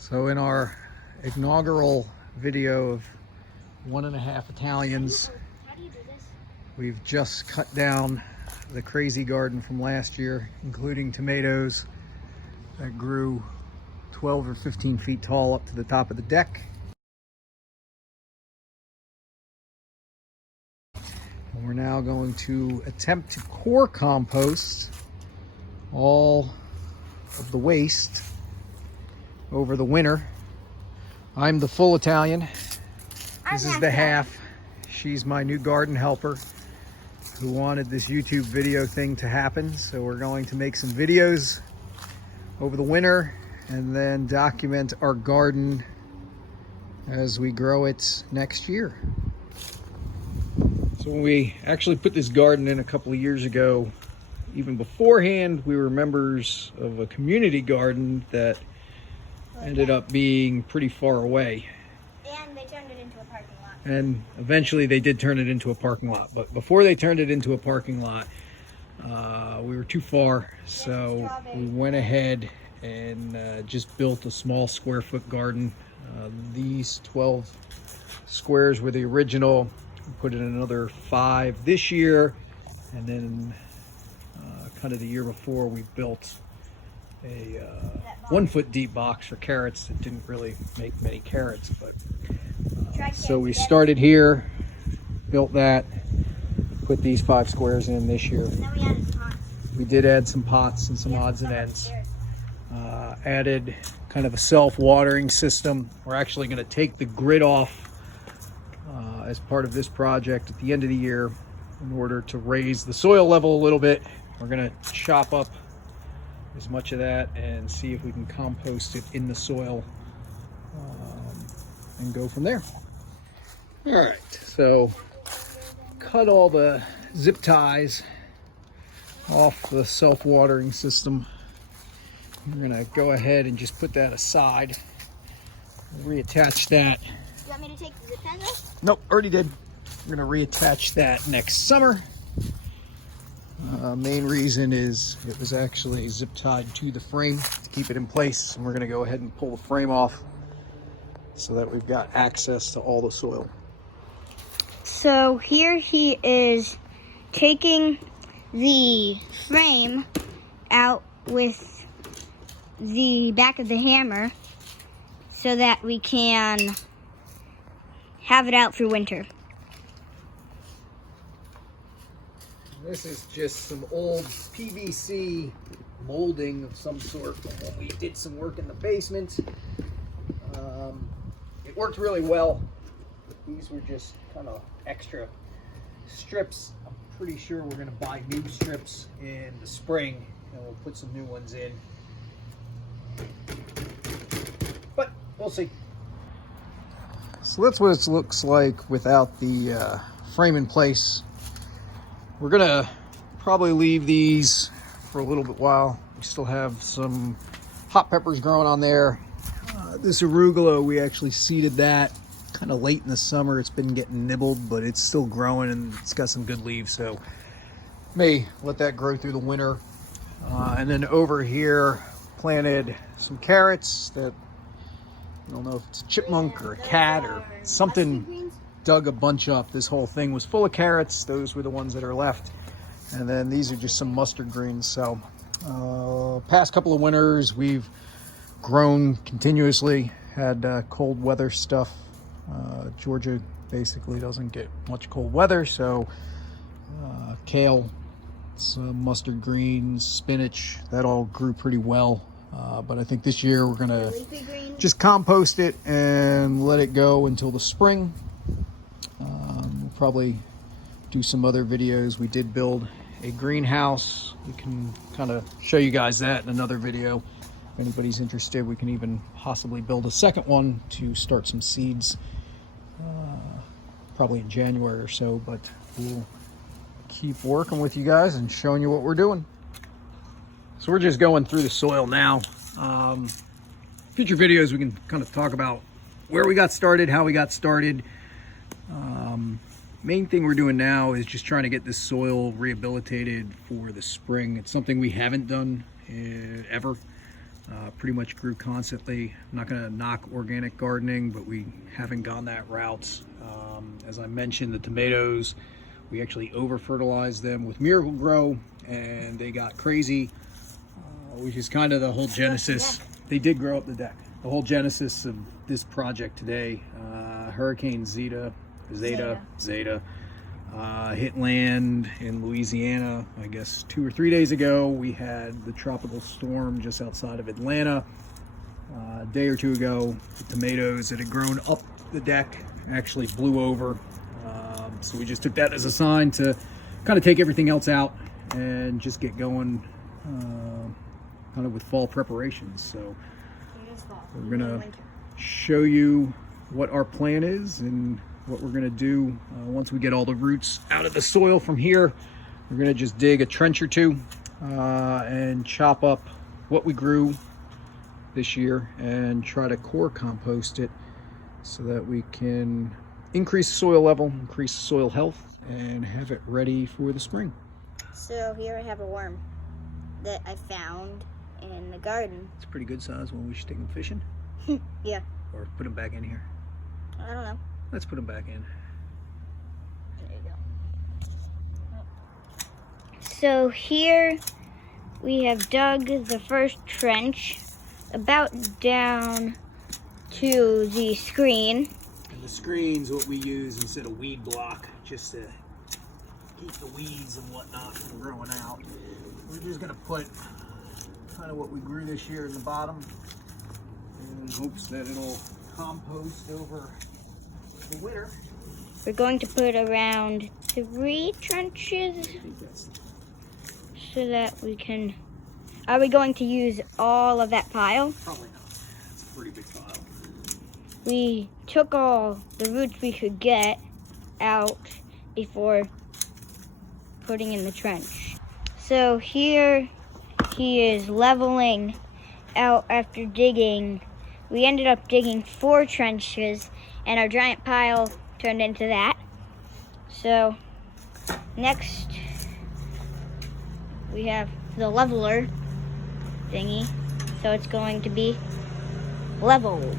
So in our inaugural video of 1.5 Italians, we've just cut down the crazy garden from last year, including tomatoes that grew 12 or 15 feet tall up to the top of the deck. And we're now going to attempt to core compost all of the waste over the winter. I'm the full Italian. This is the half. She's my new garden helper who wanted this YouTube video thing to happen. So we're going to make some videos over the winter and then document our garden as we grow it next year. So when we actually put this garden in a couple of years ago, even beforehand, we were members of a community garden that ended up being pretty far away. And they turned it into a parking lot. And eventually they did turn it into a parking lot. But before they turned it into a parking lot, we were too far. So we went ahead and just built a small square foot garden. These 12 squares were the original. We put in another 5 this year. And then kind of the year before, we built a 1 foot deep box for carrots that didn't really make many carrots, but so we started here, built that, put these 5 squares in this year. And then we added pots. We did add some pots and some odds and ends. Added kind of a self-watering system. We're actually going to take the grid off as part of this project at the end of the year in order to raise the soil level a little bit. We're going to chop up as much of that and see if we can compost it in the soil and go from there. All right, so cut all the zip ties off the self-watering system. We're gonna go ahead and just put that aside, reattach that. You want me to take the zip ties off? Nope, already did. We're gonna reattach that next summer. Main reason is it was actually zip tied to the frame to keep it in place, and we're going to go ahead and pull the frame off so that we've got access to all the soil. So here he is taking the frame out with the back of the hammer so that we can have it out through winter. This is just some old PVC molding of some sort. We did some work in the basement. It worked really well. These were just kind of extra strips. I'm pretty sure we're going to buy new strips in the spring and we'll put some new ones in. But we'll see. So that's what it looks like without the frame in place. We're gonna probably leave these for a little bit while. We still have some hot peppers growing on there. This arugula, we actually seeded that kind of late in the summer. It's been getting nibbled, but it's still growing and it's got some good leaves, so may let that grow through the winter. And then over here, planted some carrots that I don't know if it's a chipmunk or a cat or something. Dug a bunch up. This whole thing was full of carrots. Those were the ones that are left. And then these are just some mustard greens. So past couple of winters we've grown continuously, had cold weather stuff. Georgia basically doesn't get much cold weather, so kale, some mustard greens, spinach, that all grew pretty well. But I think this year we're gonna just compost it and let it go until the spring. We'll probably do some other videos. We did build a greenhouse. We can kind of show you guys that in another video. If anybody's interested, we can even possibly build a second one to start some seeds, probably in January or so, but we'll keep working with you guys and showing you what we're doing. So we're just going through the soil now. Future videos, we can kind of talk about where we got started, how we got started. Main thing we're doing now is just trying to get this soil rehabilitated for the spring. It's something we haven't done ever. Pretty much grew constantly. I'm not going to knock organic gardening, but we haven't gone that route. As I mentioned, the tomatoes, we actually over fertilized them with Miracle Grow, and they got crazy, which is kind of the whole genesis. They did grow up the deck. The whole genesis of this project today, Hurricane Zeta hit land in Louisiana, I guess 2 or 3 days ago. We had the tropical storm just outside of Atlanta. A day or two ago, the tomatoes that had grown up the deck actually blew over. So we just took that as a sign to kind of take everything else out and just get going kind of with fall preparations. So we're gonna show you what our plan is and what we're gonna do once we get all the roots out of the soil from here. We're gonna just dig a trench or two and chop up what we grew this year and try to core compost it so that we can increase soil level, increase soil health, and have it ready for the spring. So here I have a worm that I found in the garden. It's a pretty good size one. We should take them fishing. Yeah. Or put them back in here. I don't know. Let's put them back in. There you go. So here we have dug the first trench about down to the screen. And the screen's what we use instead of weed block, just to keep the weeds and whatnot from growing out. We're just gonna put kind of what we grew this year in the bottom in hopes that it'll compost over the winter. We're going to put around 3 trenches so that we can... Are we going to use all of that pile? Probably not. It's a pretty big pile. We took all the roots we could get out before putting in the trench. So here he is leveling out after digging. We ended up digging 4 trenches and our giant pile turned into that. So next we have the leveler thingy. So it's going to be leveled.